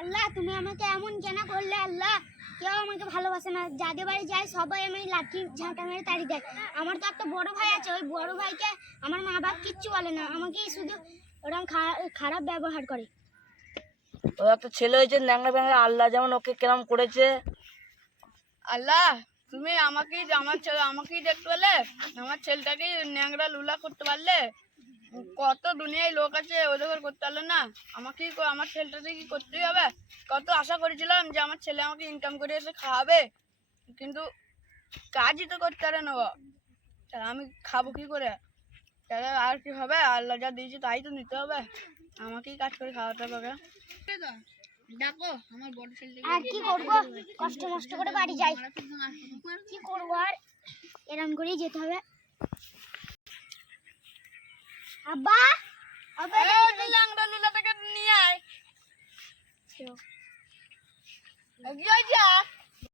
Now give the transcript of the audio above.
আল্লাহ তুমি আমাকে এমন কেন করলে আল্লাহ? কেউ আমাকে ভালোবাসে না, যাদের বাড়ি যায় সবাই আমি লাঠি ঝাঁটা মেরে তাড়ি দেয়। আমার তো একটা বড় ভাই আছে, ওই বড় ভাইকে আমার মা বাপ কিচ্ছু বলে না, আমাকেই শুধু ওরকম খারাপ ব্যবহার করে। ও একটা ছেলে হয়েছে ন্যাংরা ব্যাংরা, আল্লাহ যেমন ওকে কেরাম করেছে। আল্লাহ তুমি আমাকেই আমাকেই দেখতে পারলে, আমার ছেলেটাকেই ন্যাংরা লুলা করতে পারলে। কত দুনিয়ায় লোক আছে, ওদের করতে পারলো না, আমাকেই আমার ছেলেটাকে কি করতেই হবে। কত আশা করেছিলাম যে আমার ছেলে আমাকে ইনকাম করে এসে খাওয়াবে, কিন্তু কাজই তো করতে পারে না। তাহলে আমি খাবো কি করে? তাহলে আর কি হবে? আল্লাহ যা দিয়েছে তাই তো নিতে হবে, আমাকেই কাজ করে খাওয়াতে হবে। ডাকো আমার বড় ছেলেটাকে। আর কি করবো, কষ্ট মষ্ট করে বাড়ি যাই, কি করবো আর, এরম করেই যেতে হবে। আব্বা আব্বা ল্যাংড়া লুলাটাকে নিয়ে আয়। কি হয়েছে?